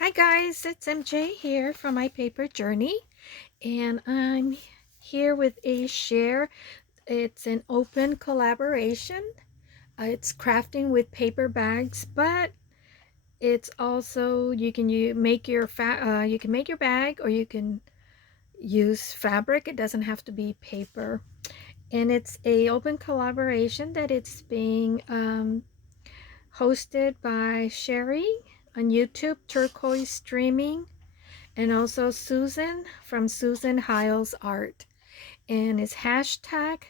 Hi guys, it's MJ here from My Paper Journey, and I'm here with a share. It's an open collaboration. It's crafting with paper bags, but it's also you can make your bag, or you can use fabric. It doesn't have to be paper, and it's a open collaboration that it's being hosted by Sheree on YouTube, Turquoise Dreaming, and also Susan from Susan Hiles Art, and it's hashtag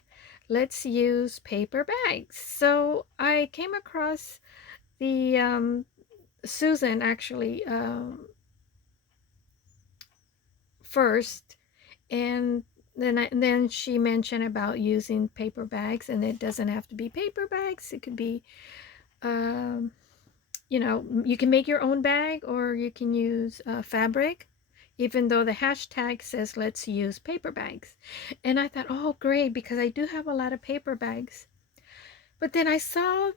let's use paper bags. So I came across the Susan actually first, and then she mentioned about using paper bags, and it doesn't have to be paper bags. It could be um, you can make your own bag, or you can use fabric, even though the hashtag says let's use paper bags. And I thought, oh great, because I do have a lot of paper bags. But then I saw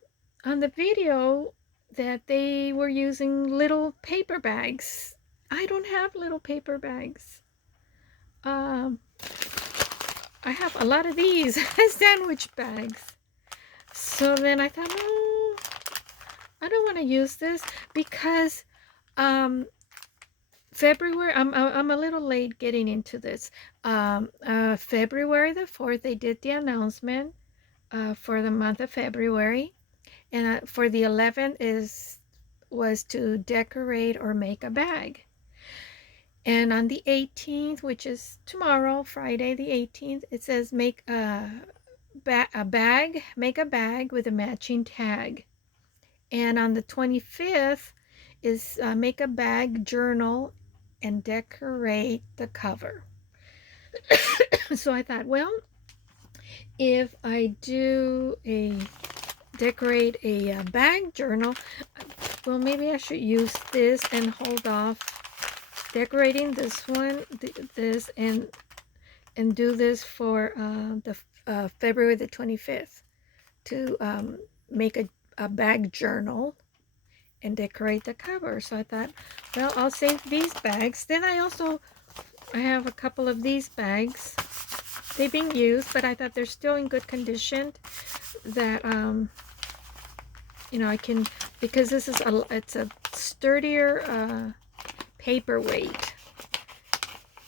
on the video that they were using little paper bags. I don't have little paper bags. um I have a lot of these sandwich bags. So then I thought, no, I don't want to use this, because um February, I'm a little late getting into this. February the 4th, they did the announcement for the month of February, and for the 11th was to decorate or make a bag. And on the 18th, which is tomorrow, Friday the 18th, it says make make a bag with a matching tag. And on the 25th is make a bag journal and decorate the cover. So I thought, well, if I do a decorate a bag journal, well, maybe I should use this and hold off decorating this one, this, and do this for the February the 25th to make a bag journal and decorate the cover. So I thought, well, I'll save these bags. Then I have a couple of these bags. They've been used, but I thought they're still in good condition, that I can, because it's a sturdier paperweight,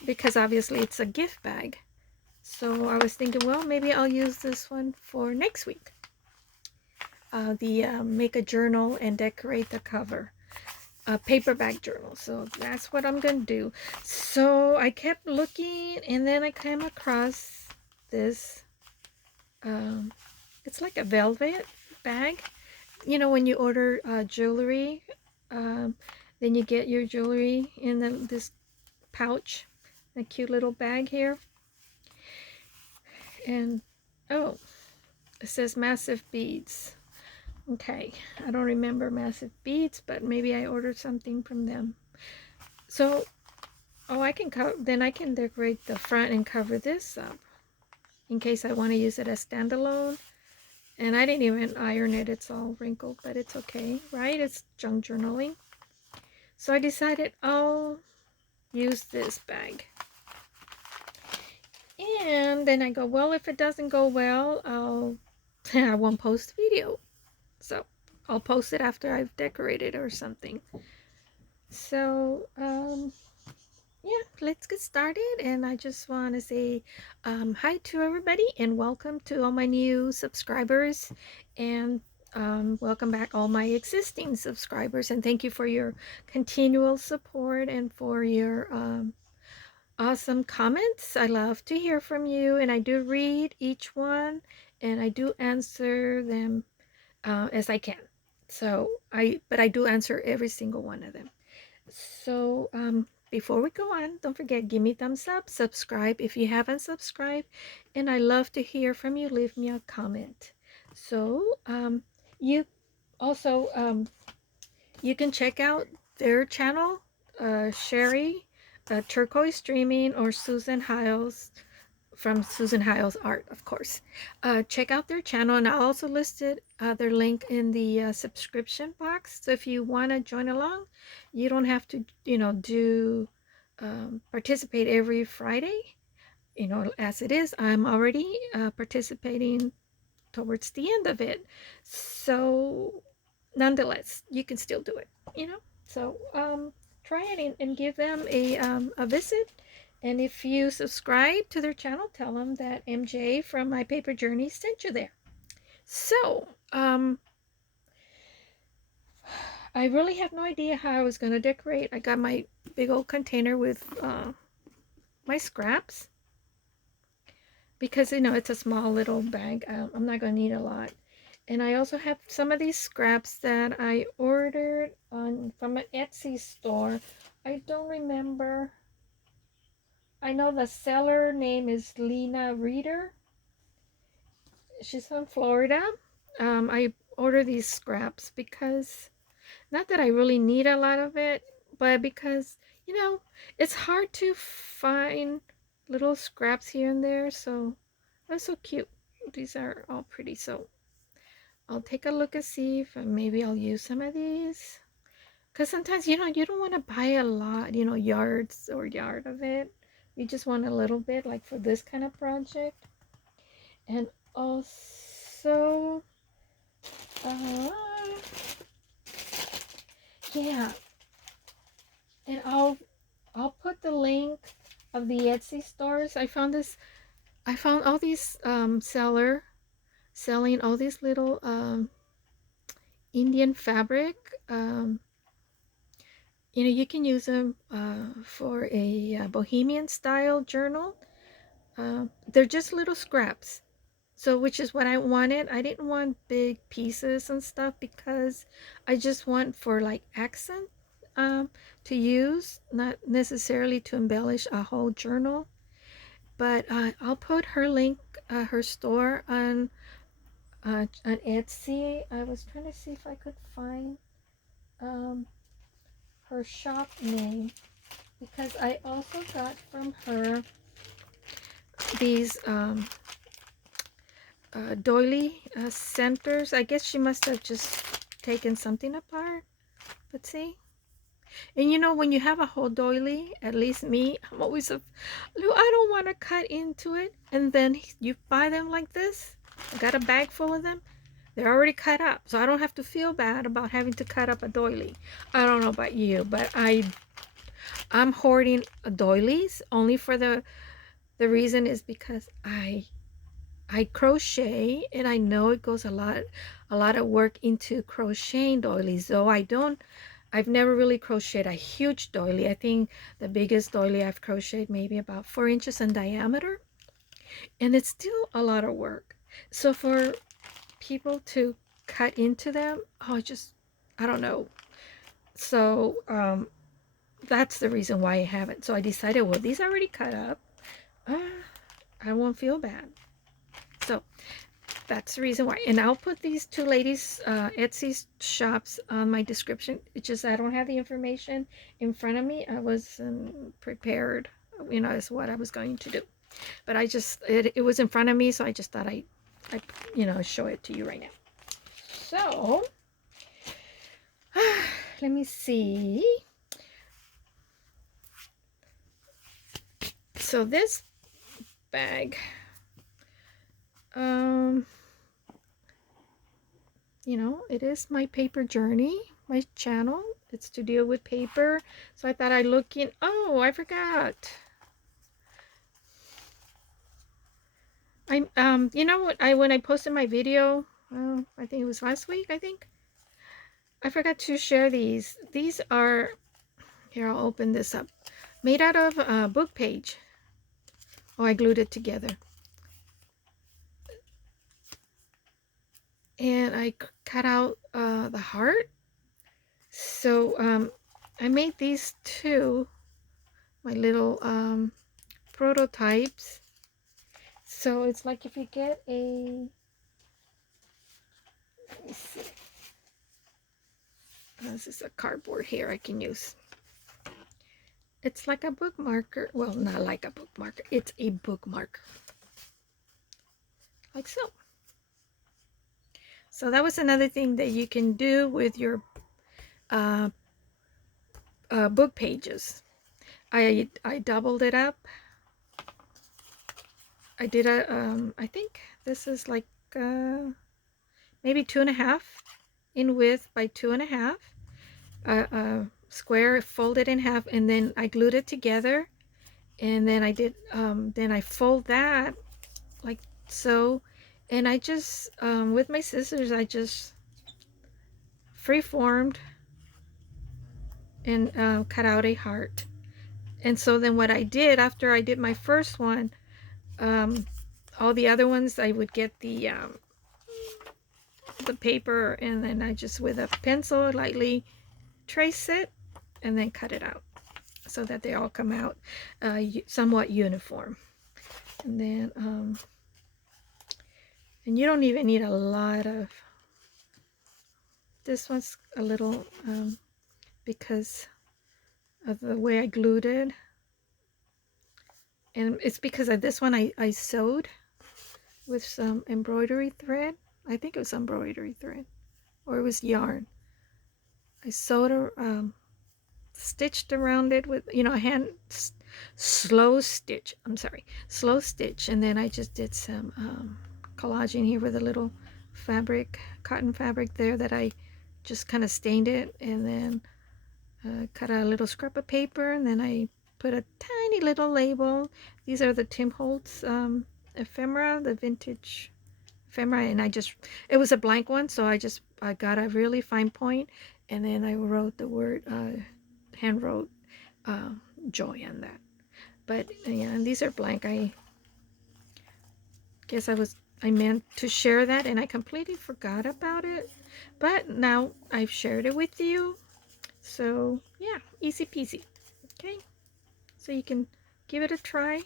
because obviously it's a gift bag. So I was thinking, well, maybe I'll use this one for next week. The make a journal and decorate the cover. A paperback journal. So that's what I'm gonna do. So I kept looking, and then I came across this. It's like a velvet bag. When you order jewelry, then you get your jewelry in this pouch, a cute little bag here. And oh, it says massive beads. Okay, I don't remember massive beads, but maybe I ordered something from them. So, oh, then I can decorate the front and cover this up in case I want to use it as standalone. And I didn't even iron it. It's all wrinkled, but it's okay, right? It's junk journaling. So I decided I'll use this bag. And then I go, well, if it doesn't go well, I won't post video. So I'll post it after I've decorated or something. So yeah, let's get started. And I just want to say hi to everybody, and welcome to all my new subscribers, and welcome back all my existing subscribers, and thank you for your continual support and for your awesome comments. I love to hear from you, and I do read each one, and I do answer them as I can. So but I do answer every single one of them. So before we go on, don't forget, give me thumbs up, subscribe if you haven't subscribed, and I love to hear from you. Leave me a comment. So you also you can check out their channel, Sheree, Turquoise Dreaming, or Susan Hiles from Susan Hiles Art, of course. Check out their channel, and I also listed their link in the subscription box. So if you want to join along, you don't have to, do participate every Friday. As it is, I'm already participating towards the end of it. So nonetheless, you can still do it. So try it and give them a visit. And if you subscribe to their channel, tell them that MJ from My Paper Journey sent you there. So I really have no idea how I was going to decorate. I got my big old container with my scraps, because it's a small little bag. I'm not going to need a lot. And I also have some of these scraps that I ordered from an Etsy store. I don't remember. I know the seller name is Lena Reeder. She's from Florida. I order these scraps because, not that I really need a lot of it, but because, it's hard to find little scraps here and there. So that's so cute. These are all pretty. So I'll take a look and see if maybe I'll use some of these. Because sometimes, you don't want to buy a lot, yards or yard of it. You just want a little bit, like for this kind of project. And also, uh, yeah. And I'll put the link of the Etsy stores. I found all these seller selling all these little Indian fabric. You can use them for a bohemian style journal. They're just little scraps. So, which is what I wanted. I didn't want big pieces and stuff, because I just want for like accent to use, not necessarily to embellish a whole journal. But I'll put her link, her store on Etsy. I was trying to see if I could find her shop name, because I also got from her these doily centers. I guess she must have just taken something apart. But see, and when you have a whole doily, at least me, I'm always I don't want to cut into it. And then you buy them like this. I got a bag full of them. They're already cut up, so I don't have to feel bad about having to cut up a doily. I don't know about you, but I'm hoarding doilies only for the reason is because I crochet, and I know it goes a lot of work into crocheting doilies. Though I've never really crocheted a huge doily. I think the biggest doily I've crocheted maybe about 4 inches in diameter, and it's still a lot of work. So for people to cut into them, I don't know. So that's the reason why I haven't. So I decided, well, these are already cut up. I won't feel bad. So that's the reason why. And I'll put these two ladies' Etsy shops on my description. It's just I don't have the information in front of me. I wasn't prepared, as what I was going to do. But it was in front of me, so I just thought I show it to you right now. So let me see. So this bag, it is my paper journey, my channel. It's to deal with paper. So I thought I'd look in. Oh, I forgot. When I posted my video, I think it was last week, I forgot to share these. These are, here, I'll open this up. Made out of a book page. Oh, I glued it together. And I cut out the heart. So I made these two, my little prototypes. So it's like if you get a, let me see. This is a cardboard here I can use. It's like a bookmarker. Well, not like a bookmarker. It's a bookmarker. Like so. So that was another thing that you can do with your uh, book pages. I doubled it up. I did I think this is like maybe 2.5 in width by 2.5. Square, folded in half, and then I glued it together. And then I did, then I fold that like so. And I just, with my scissors, I just free-formed and cut out a heart. And so then what I did after I did my first one, all the other ones I would get the paper, and then I just with a pencil lightly trace it and then cut it out so that they all come out somewhat uniform. And then and you don't even need a lot of, this one's a little because of the way I glued it, and it's because of this one I sewed with some embroidery thread. I think it was embroidery thread, or it was yarn. I sewed stitched around it with, you know, slow stitch, and then I just did some collaging here with a little fabric, cotton fabric there that I just kind of stained it, and then cut a little scrap of paper, and then I put a tiny little label. These are the Tim Holtz ephemera, the vintage ephemera, and it was a blank one, so I got a really fine point, and then I wrote the word, hand wrote joy on that. But yeah, and these are blank. I guess I meant to share that, and I completely forgot about it, but now I've shared it with you. So yeah, easy peasy. Okay, so you can give it a try.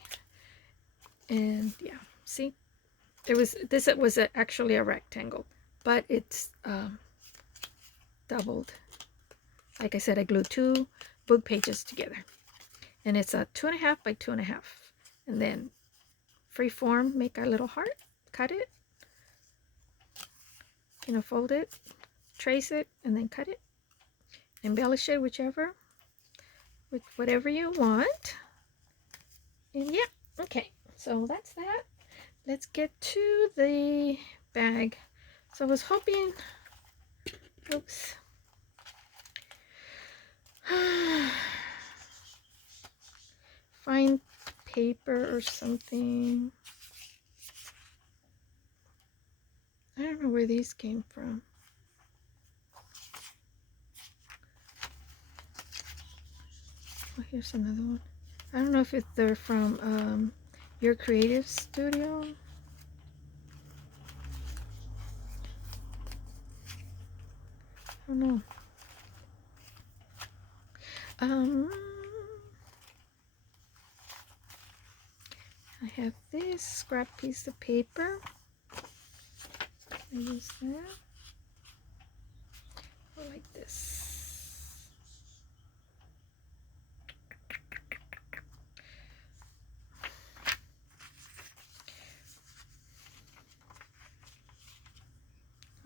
And yeah, see, this was actually a rectangle, but it's doubled. Like I said, I glued 2 book pages together, and it's a 2.5 by 2.5, and then free form, make a little heart, cut it, you know, fold it, trace it, and then cut it, embellish it with whatever you want. And yeah, okay, so that's that. Let's get to the bag. So I was hoping, oops, find paper or something. I don't know where these came from. Oh, here's another one. I don't know if they're from Your Creative Studio. I don't know. I have this scrap piece of paper. I use that. Or like this.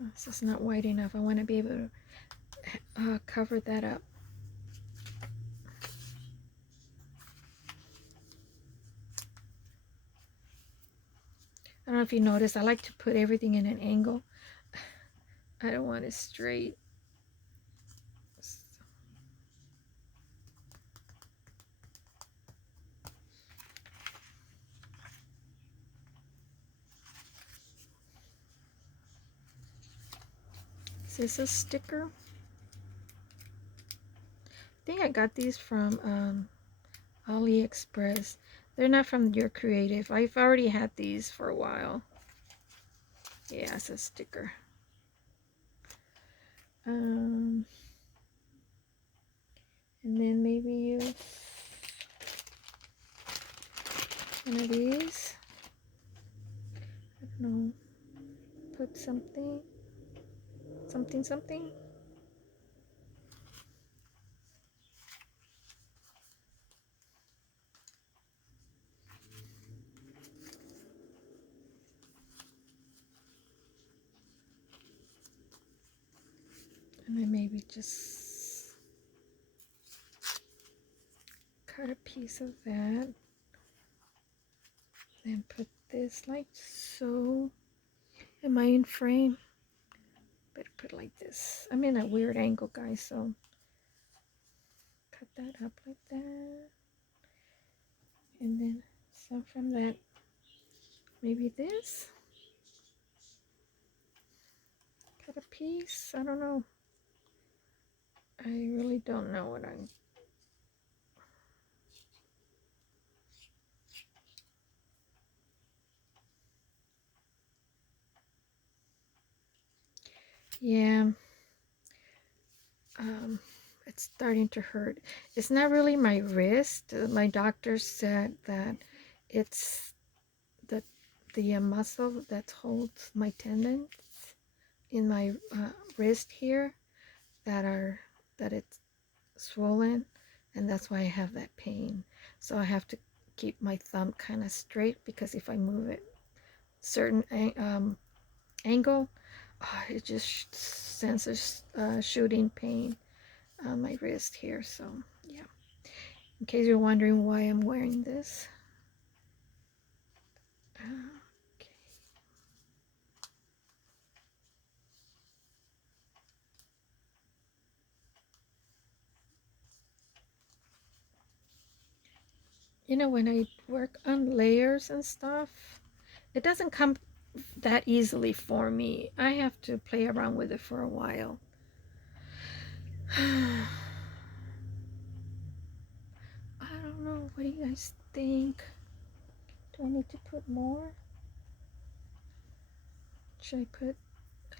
Oh, this is not wide enough. I want to be able to cover that up. I don't know if you notice, I like to put everything in an angle. I don't want it straight. Is this a sticker? I think I got these from AliExpress. They're not from Your Creative. I've already had these for a while. Yeah, it's a sticker. And then maybe use one of these. I don't know. Put something. And I maybe just cut a piece of that. Then put this like so. Am I in frame? Better put it like this. I'm in a weird angle, guys, so cut that up like that. And then some from that, maybe this. Cut a piece. I don't know. I really don't know what I'm. Yeah. It's starting to hurt. It's not really my wrist. My doctor said that it's the muscle that holds my tendons in my wrist here that it's swollen, and that's why I have that pain. So I have to keep my thumb kind of straight, because if I move it certain angle, it just sends a shooting pain on my wrist here. So yeah, in case you're wondering why I'm wearing this. Okay. You know, when I work on layers and stuff, it doesn't come that easily for me. I have to play around with it for a while. I don't know. What do you guys think? Do I need to put more? Should I put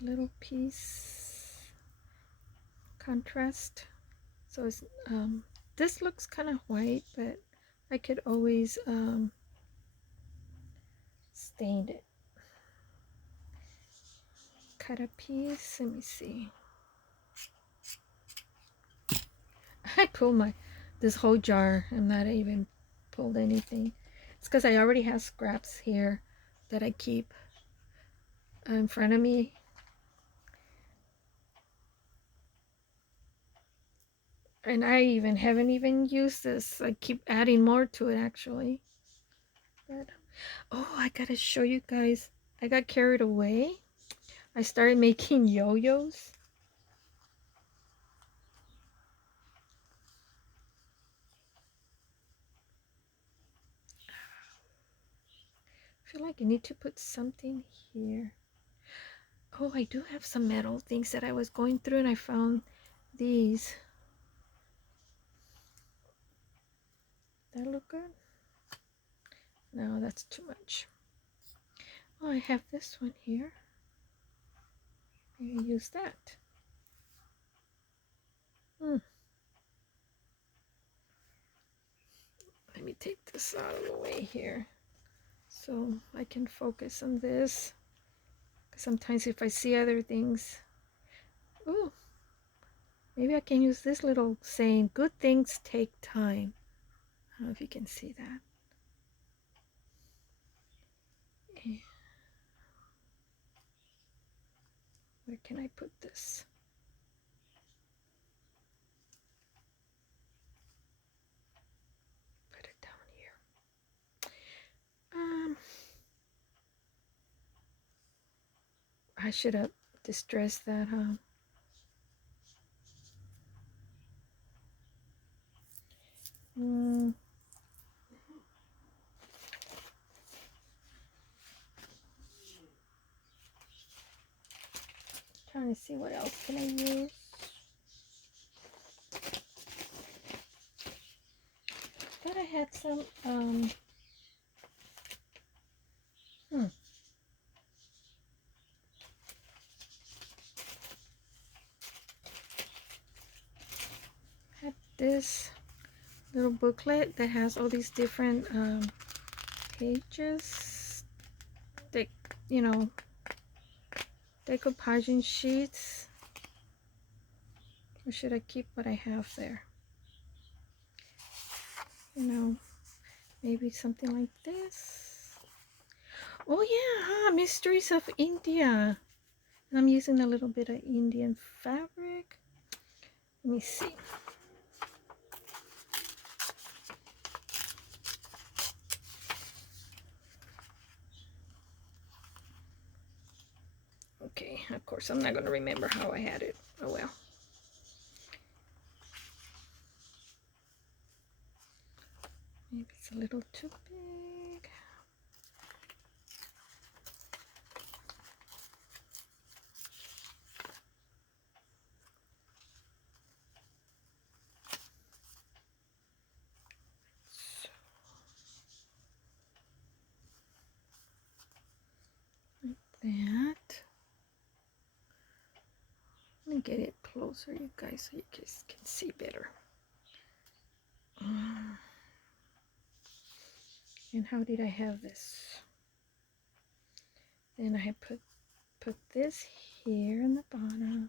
a little piece contrast? So it's this looks kind of white, but I could always stain it. Cut a piece. Let me see. I pulled this whole jar. I'm not even pulled anything. It's because I already have scraps here that I keep in front of me. And I haven't even used this. I keep adding more to it, actually. But, oh, I gotta show you guys. I got carried away. I started making yo-yos. I feel like I need to put something here. Oh, I do have some metal things that I was going through, and I found these. That look good? No, that's too much. Oh, I have this one here. Maybe use that. Let me take this out of the way here so I can focus on this. Sometimes if I see other things, oh, maybe I can use this little saying, good things take time. I don't know if you can see that. Where can I put this? Put it down here. I should have distressed that, huh? Trying to see what else can I use. Thought I had some had this little booklet that has all these different pages, decoupaging sheets. Or should I keep what I have there? Maybe something like this. Oh yeah, Mysteries of India. And I'm using a little bit of Indian fabric. Let me see. Okay, of course, I'm not going to remember how I had it. Oh well. Maybe it's a little too big. Like that. Let me get it closer, you guys, so you guys can see better. And how did I have this? Then I put this here in the bottom,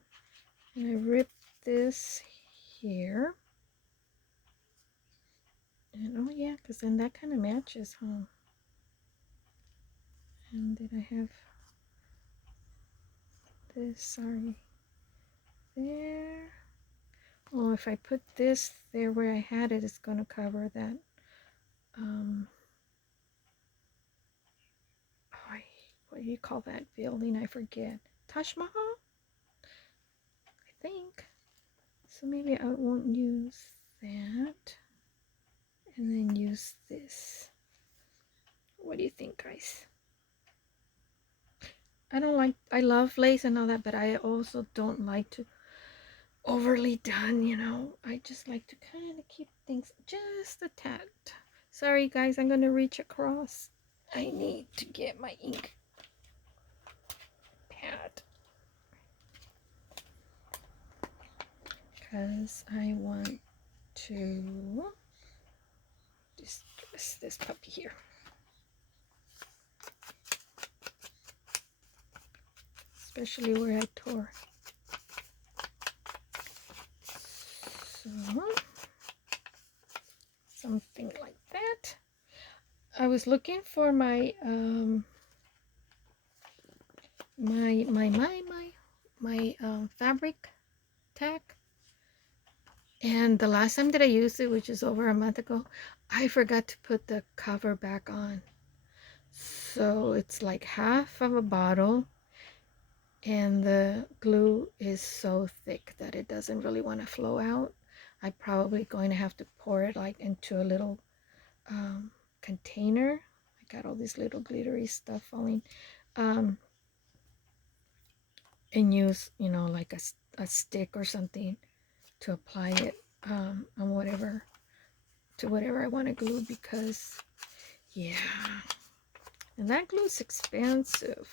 and I ripped this here. And oh yeah, because then that kind of matches, huh? And did I have this? Sorry, there. Oh, if I put this there where I had it, it's going to cover that. What do you call that building? I forget. Taj Mahal, I think. So maybe I won't use that, and then use this. What do you think, guys? I love lace and all that, but I also don't like to overly done, you know. I just like to kind of keep things just a tad. Sorry guys, I'm gonna reach across. I need to get my ink pad because I want to distress this puppy here. Especially where I tore. So, something like that. I was looking for my fabric tack, and the last time that I used it, which is over a month ago, I forgot to put the cover back on. So it's like half of a bottle, and the glue is so thick that it doesn't really want to flow out. I'm probably going to have to pour it like into a little container. I got all this little glittery stuff falling, and use, you know, like a stick or something to apply it on whatever, to whatever I want to glue, because yeah, and that glue is expensive.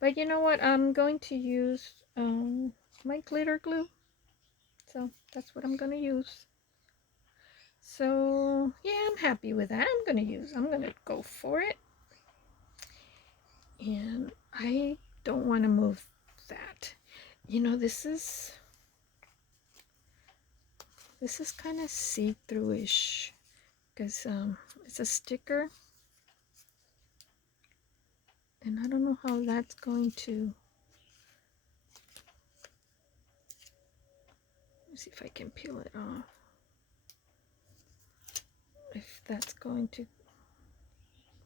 But you know what, I'm going to use my glitter glue, so that's what I'm going to use. So yeah, I'm happy with that. I'm gonna go for it, and I don't want to move that. You know, this is kind of see-through-ish, because it's a sticker, and I don't know how that's going to, let's see if I can peel it off, if that's going to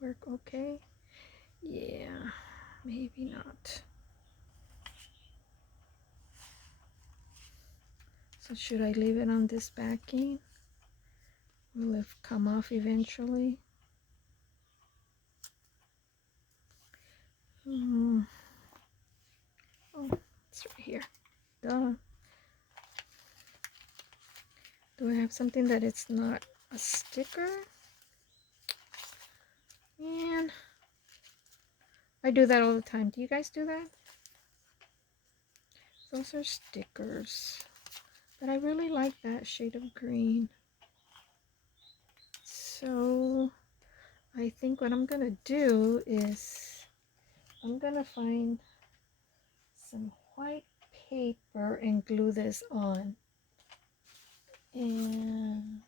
work okay. Yeah, maybe not. So should I leave it on this backing? Will it come off eventually? Oh, it's right here. Duh. Do I have something that it's not a sticker? Man, I do that all the time. Do you guys do that? Those are stickers. But I really like that shade of green. So I think what I'm gonna do is I'm gonna find some white paper and glue this on. And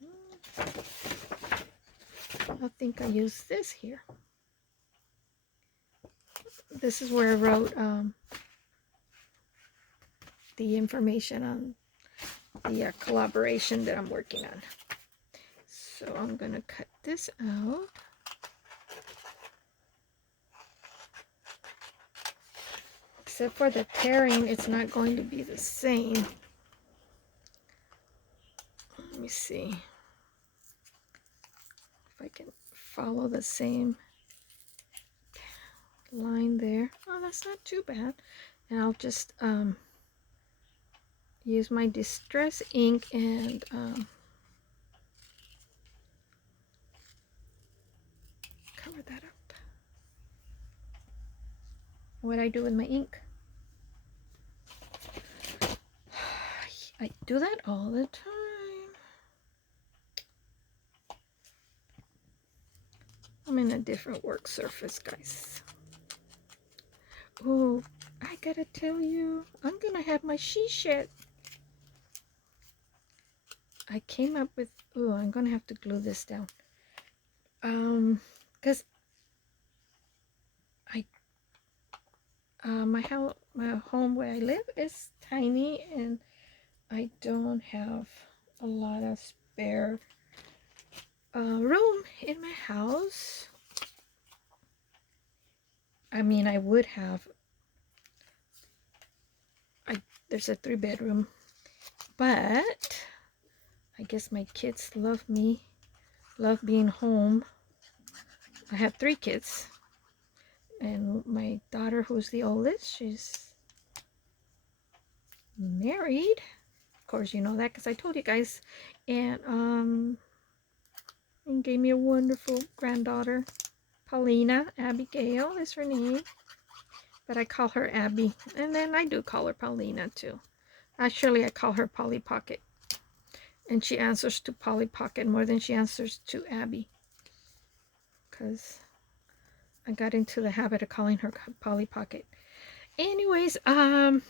I think I use this here. This is where I wrote the information the collaboration that I'm working on. So I'm going to cut this out. Except for the tearing, it's not going to be the same. Let me see if I can follow the same line there. Oh, that's not too bad. And I'll just use my distress ink and cover that up. What I do with my ink? I do that all the time. I'm in a different work surface, guys. Oh, I gotta tell you, I'm gonna have my she-shed. I came up with, oh, I'm gonna have to glue this down. Because my home where I live is tiny, and I don't have a lot of spare room in my house. I mean, I would have. There's a 3-bedroom, but I guess my kids love being home. I have 3 kids, and my daughter, who's the oldest, she's married. Of course, you know that because I told you guys, and gave me a wonderful granddaughter, Paulina. Abigail is her name, but I call her Abby, and then I do call her Paulina too. Actually, I call her Polly Pocket, and she answers to Polly Pocket more than she answers to Abby, because I got into the habit of calling her Polly Pocket. Anyways,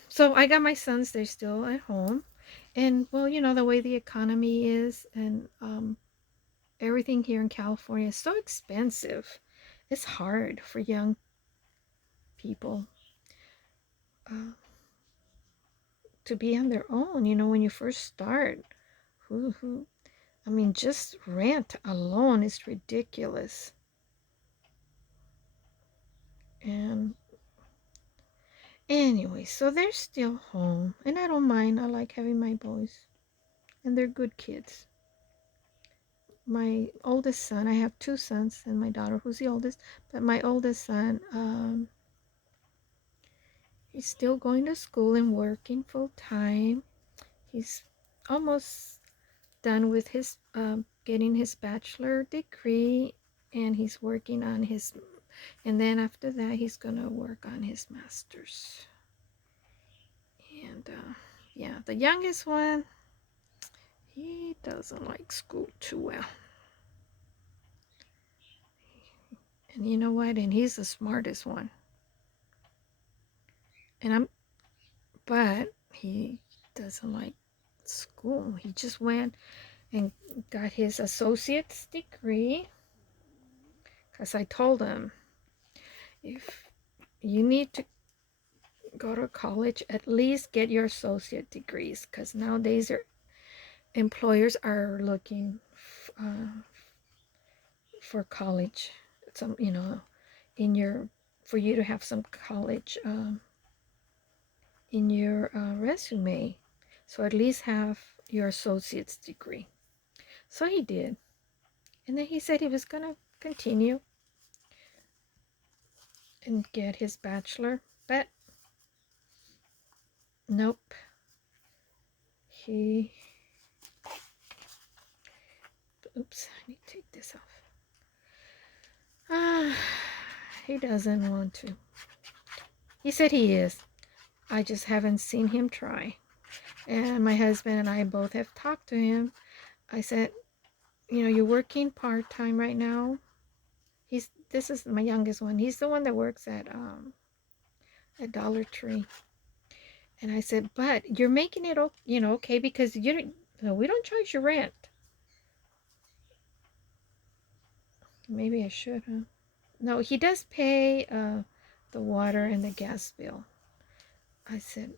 so I got my sons, they're still at home, and well, you know, the way the economy is, and everything here in California is so expensive. It's hard for young people to be on their own, you know, when you first start. I mean, just rent alone is ridiculous. And anyway, so they're still home, and I don't mind. I like having my boys, and they're good kids. My oldest son, I have 2 sons and my daughter, who's the oldest, but my oldest son, he's still going to school and working full time. He's almost done with his getting his bachelor degree, and he's working on his, and then after that he's gonna work on his master's. And yeah, the youngest one, he doesn't like school too well. And you know what? And he's the smartest one. But he doesn't like school. He just went and got his associate's degree, because I told him, if you need to go to college, at least get your associate degrees, because nowadays employers are looking for college, some, you know, for you to have some college in your resume. So at least have your associate's degree. So he did. And then he said he was going to continue and get his bachelor. But nope. Oops, I need to take this off. He doesn't want to. He said he is. I just haven't seen him try. And my husband and I both have talked to him. I said, you know, you're working part-time right now. This is my youngest one. He's the one that works at Dollar Tree. And I said, but you're making it, you know, okay, because we don't charge you rent. Maybe I should, huh? No, he does pay the water and the gas bill. I said,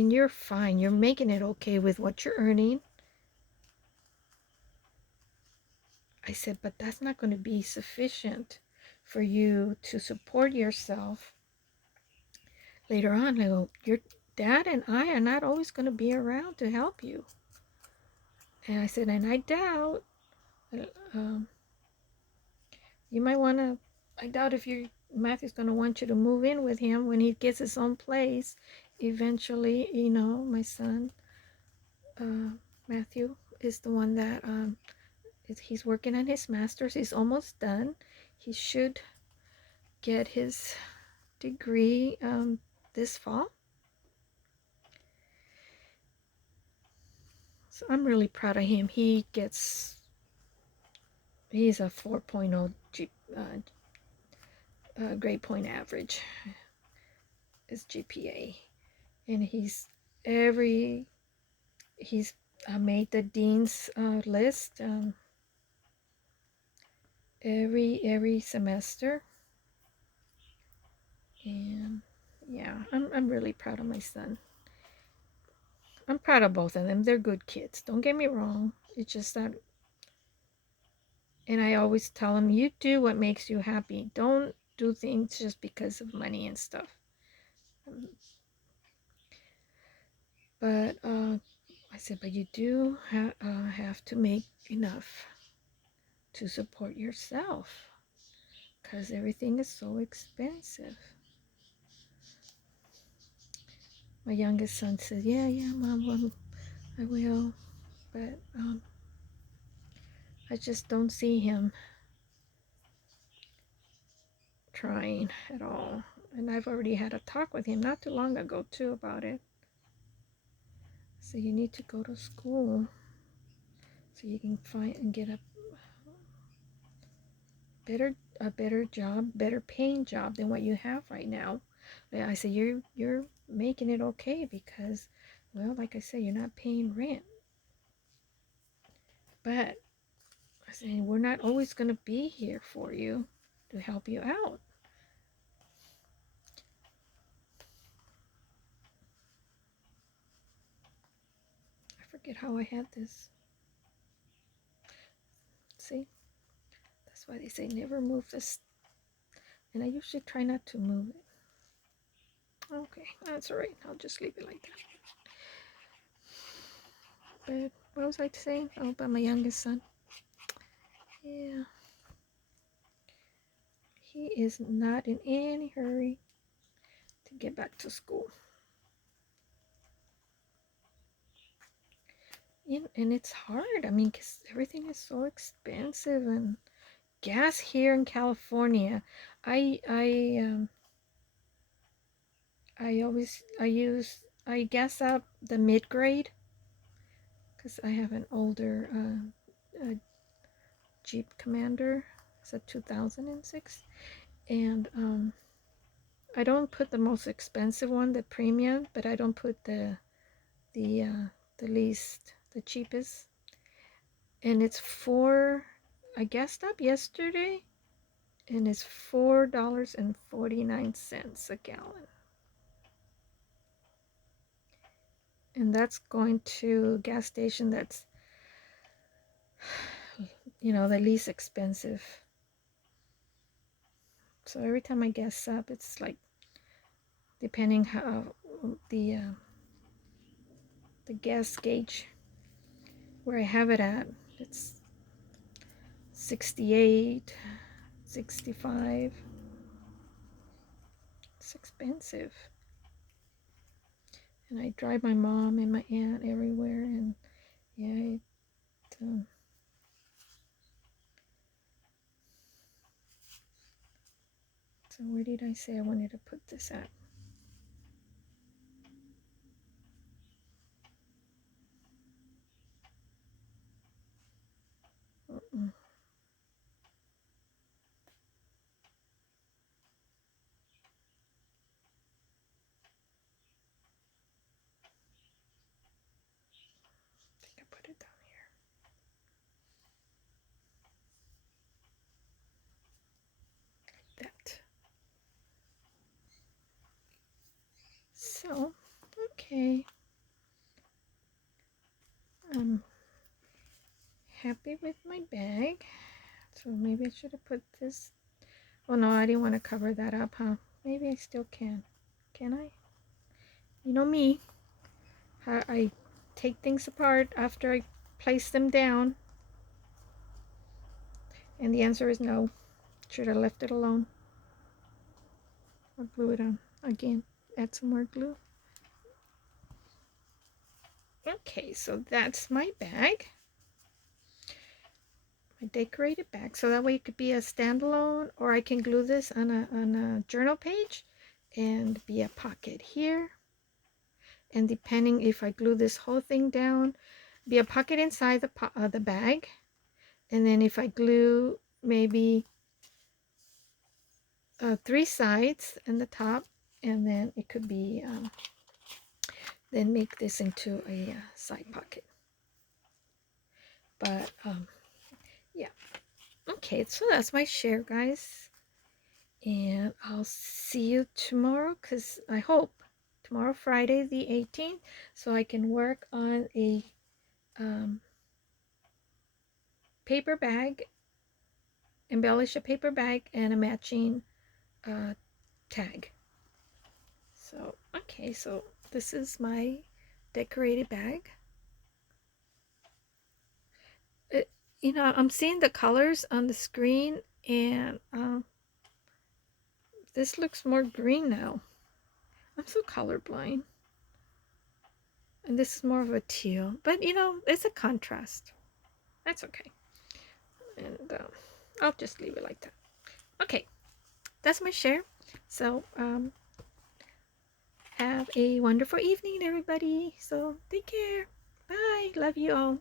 And you're fine. You're making it okay with what you're earning. I said, but that's not going to be sufficient for you to support yourself later on. I go, your dad and I are not always going to be around to help you. And I said, and I doubt, um, you might want to, I doubt if Matthew's going to want you to move in with him when he gets his own place. Eventually, you know, my son, Matthew, is the one that, he's working on his master's. He's almost done. He should get his degree this fall. So I'm really proud of him. He's a 4.0 grade point average is GPA, and he's made the dean's list every semester, and yeah, I'm really proud of my son. I'm proud of both of them. They're good kids. Don't get me wrong. It's just that, and I always tell them, you do what makes you happy. Don't do things just because of money and stuff. But I said, but you do have to make enough to support yourself, because everything is so expensive. My youngest son says, yeah, Mom, I will. But I just don't see him trying at all. And I've already had a talk with him not too long ago, too, about it. So you need to go to school so you can find and get a better job, better paying job than what you have right now. I said, you're making it okay because, well, like I said, you're not paying rent. But I said, we're not always going to be here for you to help you out. I forget how I had this. See? That's why they say never move this. And I usually try not to move it. Okay, that's all right. I'll just leave it like that. But what was I saying? Oh, about my youngest son. Yeah. He is not in any hurry to get back to school. And it's hard. I mean, because everything is so expensive, and gas here in California. I gas up the mid grade because I have an older Jeep Commander. It's a 2006, and I don't put the most expensive one, the premium, but I don't put the least, the cheapest. And it's I gassed up yesterday, and it's $4.49 a gallon. And that's going to a gas station that's, you know, the least expensive. So every time I gas up, it's like, depending how the gas gauge where I have it at, it's 68, 65. It's expensive. And I drive my mom and my aunt everywhere, and yeah, so where did I say I wanted to put this at? Mm-mm. I think I put it down here. Like that. happy with my bag. So maybe I should have put this. Oh no, I didn't want to cover that up, huh? Maybe I still can. Can I? You know me. How I take things apart after I place them down. And the answer is no. Should have left it alone. Or glue it on again. Add some more glue. Okay, so that's my bag. My decorated bag. So that way it could be a standalone, or I can glue this on a journal page and be a pocket here. And depending if I glue this whole thing down, be a pocket inside the bag. And then if I glue maybe 3 sides and the top, and then it could be then make this into a side pocket. But yeah, okay, so that's my share, guys, and I'll see you tomorrow, because I hope tomorrow, Friday the 18th, so I can work on a paper bag, embellish a paper bag and a matching tag. So okay, so this is my decorated bag. You know, I'm seeing the colors on the screen, and this looks more green now. I'm so colorblind. And this is more of a teal, but you know, it's a contrast. That's okay. And I'll just leave it like that. Okay, that's my share. So have a wonderful evening, everybody. So take care. Bye. Love you all.